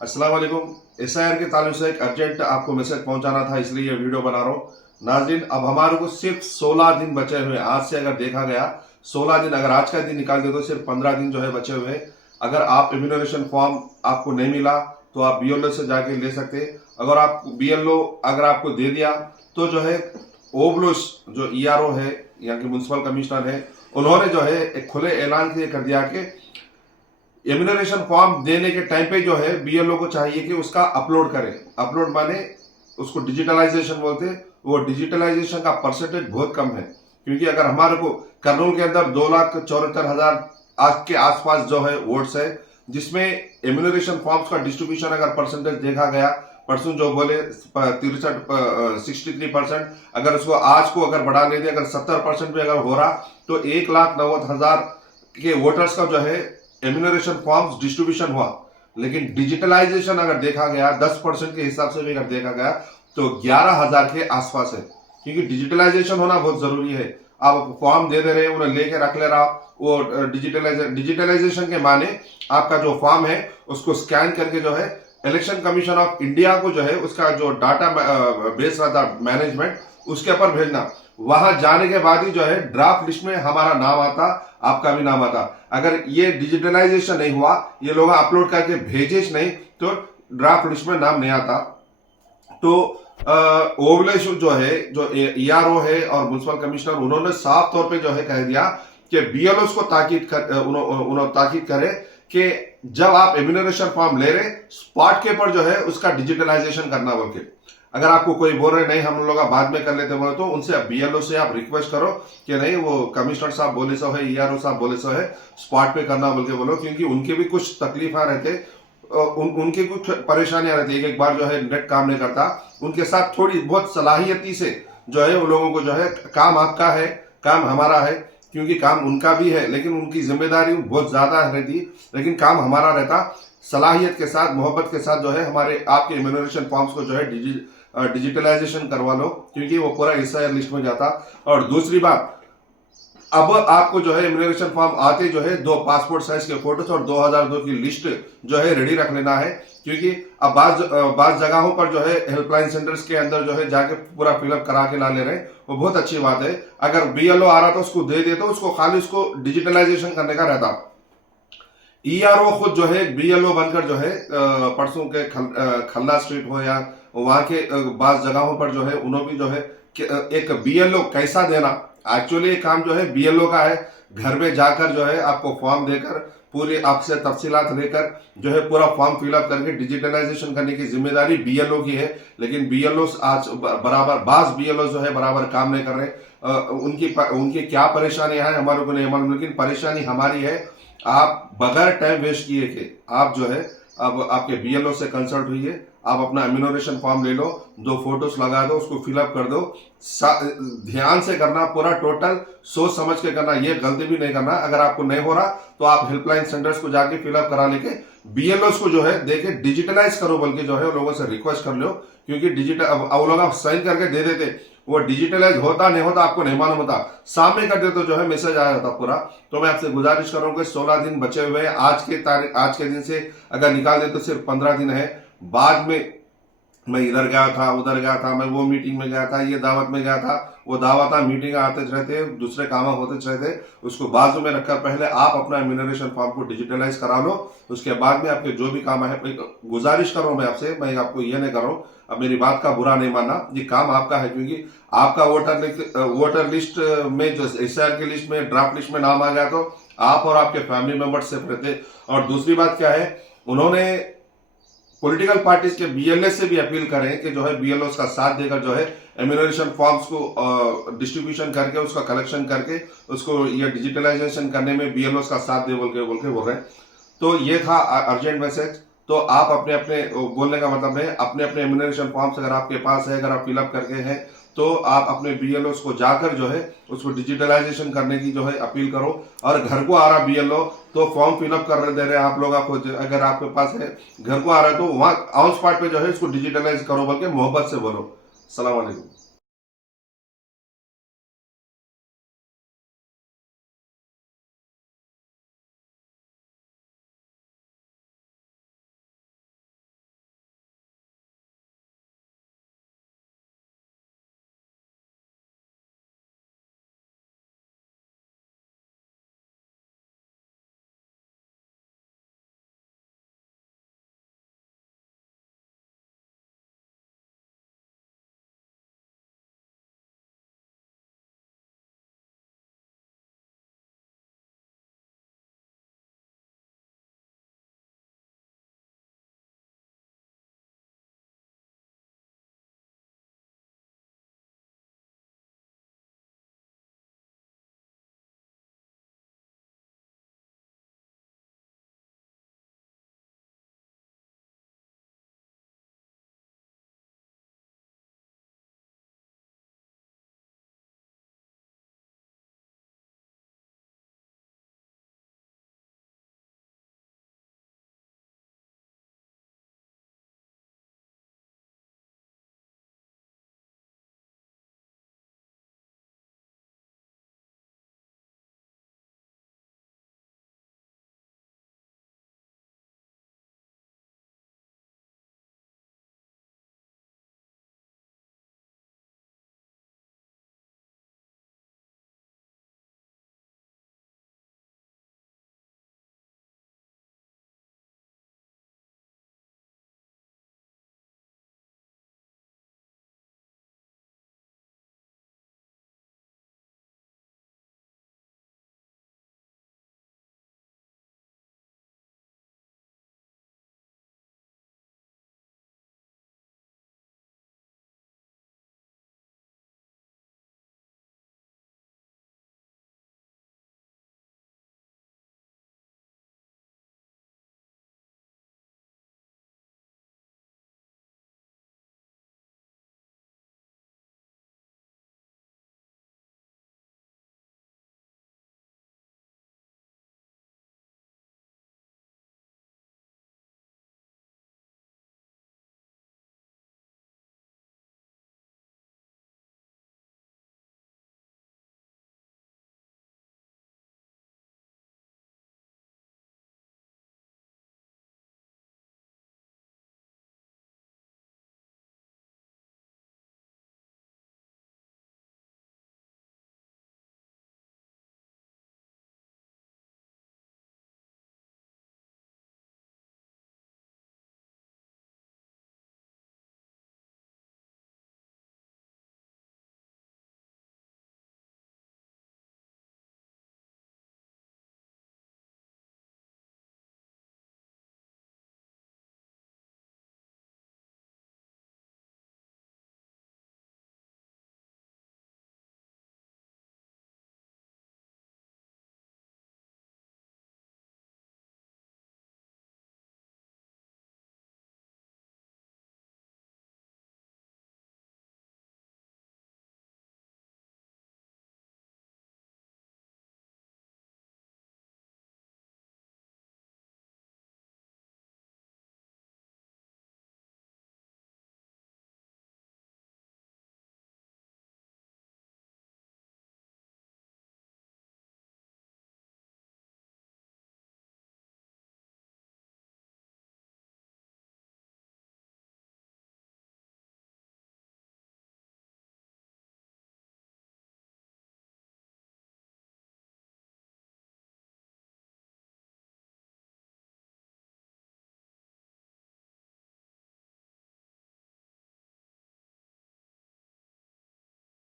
अस्सलाम वालेकुम। एसआईआर के ताल्लुक से एक अर्जेंट आपको मैसेज पहुंचाना था, इसलिए ये वीडियो बना रहा हूं। नाज़रीन, अब हमारे को सिर्फ 16 दिन बचे हुए। आज से अगर देखा गया 16 दिन, अगर आज का दिन निकाल दे तो सिर्फ 15 दिन जो है बचे हुए। अगर आप इम्यूनरेशन फॉर्म आपको नहीं मिला तो आप बीएलओ से जाके ले सकते। अगर आप बीएलओ अगर आपको दे दिया तो जो है ओबलुस जो ईआरओ है, यहाँ के म्युनिसिपल कमिश्नर है, उन्होंने जो है एक खुले ऐलान से कर दिया कि इम्यूनरेशन फॉर्म देने के टाइम पे जो है बीएलओ को चाहिए कि उसका अपलोड करें। अपलोड माने उसको डिजिटलाइजेशन बोलते हैं। वो डिजिटलाइजेशन का परसेंटेज बहुत कम है, क्योंकि अगर हमारे को कर्नूल के अंदर 2,74,000 आज के आसपास जो है वोट्स है, जिसमें इम्यूनरेशन फॉर्म्स का डिस्ट्रीब्यूशन अगर परसेंटेज देखा गया, परसों जो बोले 63%, अगर उसको आज को अगर बढ़ा लेते, अगर 70% भी अगर हो रहा तो 1,90,000 के वोटर्स का जो है इम्यूनरेशन फॉर्म्स डिस्ट्रीब्यूशन हुआ। लेकिन डिजिटलाइजेशन अगर देखा गया 10% के हिसाब से भी अगर देखा गया तो 11,000 के आसपास है, क्योंकि डिजिटलाइजेशन होना बहुत जरूरी है। आप फॉर्म दे रहे हैं, उन्हें लेके रख ले रहा, वो डिजिटलाइजेशन के माने आपका जो फॉर्म है उसको स्कैन करके जो है इलेक्शन कमीशन ऑफ इंडिया को जो है उसका जो डाटा बेस रहता मैनेजमेंट, उसके ऊपर भेजना। वहां जाने के बाद ही जो है ड्राफ्ट लिस्ट में हमारा नाम आता, आपका भी नाम आता। अगर ये डिजिटलाइजेशन नहीं हुआ, ये लोग अपलोड करके भेजे नहीं तो ड्राफ्ट लिस्ट में नाम नहीं आता। तो ओवलेश जो है, जो ईआरओ है और म्युनिसिपल कमिश्नर, उन्होंने साफ तौर पे जो है कह दिया कि बीएलओ को ताकीद करे कि जब आप इम्यूनरेशन फॉर्म ले रहे स्पॉट के पर जो है उसका डिजिटलाइजेशन करना बोल के। अगर आपको कोई बोल रहे नहीं हम लोग बाद में कर लेते बोले तो उनसे बीएलओ से आप रिक्वेस्ट करो कि नहीं, वो कमिश्नर साहब बोले सो है, ईआरओ साहब बोले सो है, स्पॉट पे करना बोल के बोलो, क्योंकि उनके भी कुछ तकलीफ रहते, उनकी कुछ परेशानियां रहती है। एक बार जो है नेट काम नहीं करता, उनके साथ थोड़ी बहुत सलाहियती से जो है वो लोगों को जो है काम आपका है, काम हमारा है, क्योंकि काम उनका भी है लेकिन उनकी जिम्मेदारी बहुत ज्यादा रहती, लेकिन काम हमारा रहता। सलाहियत के साथ, मोहब्बत के साथ जो है हमारे आपके इम्यूनरेशन फॉर्म्स को जो है डिजिटलाइजेशन करवा लो, क्योंकि वो पूरा एसआईआर लिस्ट में जाता। और दूसरी बात, अब आपको जो है इम्यूनरेशन फॉर्म आते जो है 2 पासपोर्ट साइज के फोटोज और 2002 की लिस्ट जो है रेडी रख लेना है, क्योंकि अब बाज जगहों पर जो है हेल्पलाइन सेंटर्स के अंदर जो है जाके पूरा फिलअप करा के ला ले रहे हैं, वो बहुत अच्छी बात है। अगर बीएलओ आ रहा तो उसको दे दे, तो उसको खाली उसको डिजिटलाइजेशन करने का रहता। ईआरओ खुद जो है बीएलओ बनकर जो है परसों के खल्ला स्ट्रीट हो या वहां के बाज जगहों पर जो है उन्होंने भी जो है एक बीएलओ कैसा देना, एक्चुअली काम जो है बीएलओ का है। घर में जाकर जो है आपको फॉर्म देकर पूरी आपसे तफसीलात लेकर जो है पूरा फॉर्म फिलअप करके डिजिटलाइजेशन करने की जिम्मेदारी बीएलओ की है। लेकिन बीएलओ आज बराबर बाज बीएलओ जो है बराबर काम नहीं कर रहे। उनकी क्या परेशानियां है हमारे को नहीं मालूम, लेकिन परेशानी हमारी है। आप बगैर टाइम वेस्ट किए के आप जो है अब आपके बीएलओ से कंसल्ट हुई, आप अपना इम्यूनरेशन फॉर्म ले लो, 2 फोटोज लगा दो, उसको फिलअप कर दो। ध्यान से करना, पूरा टोटल सोच समझ के करना, ये गलती भी नहीं करना। अगर आपको नहीं हो रहा तो आप हेल्पलाइन सेंटर्स को जाके फिलअप करा लेके बीएलओ को जो है देके डिजिटलाइज करो बोल के जो है लोगों से रिक्वेस्ट कर लो, क्योंकि डिजिटल अब लोग आप साइन करके दे देते, वो डिजिटलाइज होता नहीं होता आपको नहीं मालूम होता, सामने कर दे तो जो है मैसेज आया होता पूरा। तो मैं आपसे गुजारिश करूंगा, 16 दिन बचे हुए हैं। आज के दिन से अगर निकाल दे तो सिर्फ 15 दिन है। बाद में मैं इधर गया था, उधर गया था, मैं वो मीटिंग में गया था, ये दावत में गया था, वो दावत मीटिंग आते रहते, दूसरे काम होते रहते, उसको बाजू में रखकर पहले आप अपना इम्यूनरेशन फॉर्म को डिजिटलाइज करा लो। उसके बाद में आपके जो भी काम है, गुजारिश करो मैं आपसे, मैं आपको ये नहीं कर रहा हूँ, अब मेरी बात का बुरा नहीं मानना, ये काम आपका है, क्योंकि आपका वोटर लिस्ट में जो एसआईआर की लिस्ट में ड्राफ्ट लिस्ट में नाम आ गया तो आप और आपके फैमिली मेंबर्स से रहते। और दूसरी बात क्या है, उन्होंने पॉलिटिकल पार्टीज के बीएलए से भी अपील करें कि जो है बीएलओ का साथ देकर जो है इम्यूनरेशन फॉर्म्स को डिस्ट्रीब्यूशन करके उसका कलेक्शन करके उसको ये डिजिटलाइजेशन करने में बीएलओ का साथ दे बोल रहे हैं। तो ये था अर्जेंट मैसेज। तो आप अपने अपने बोलने का मतलब है अपने अपने इम्यूनरेशन फॉर्म्स अगर आपके पास है, अगर आप फिलअप करके हैं, तो आप अपने बीएलओ को जाकर जो है उसको डिजिटलाइजेशन करने की जो है अपील करो। और घर को आ रहा बीएलओ तो फॉर्म फिलअप कर दे रहे हैं आप लोग, आपको अगर आपके पास है घर को आ रहा है तो वहां ऑन स्पॉट पे जो है इसको डिजिटलाइज करो बोल के मोहब्बत से बोलो। सलाम वालेकुम।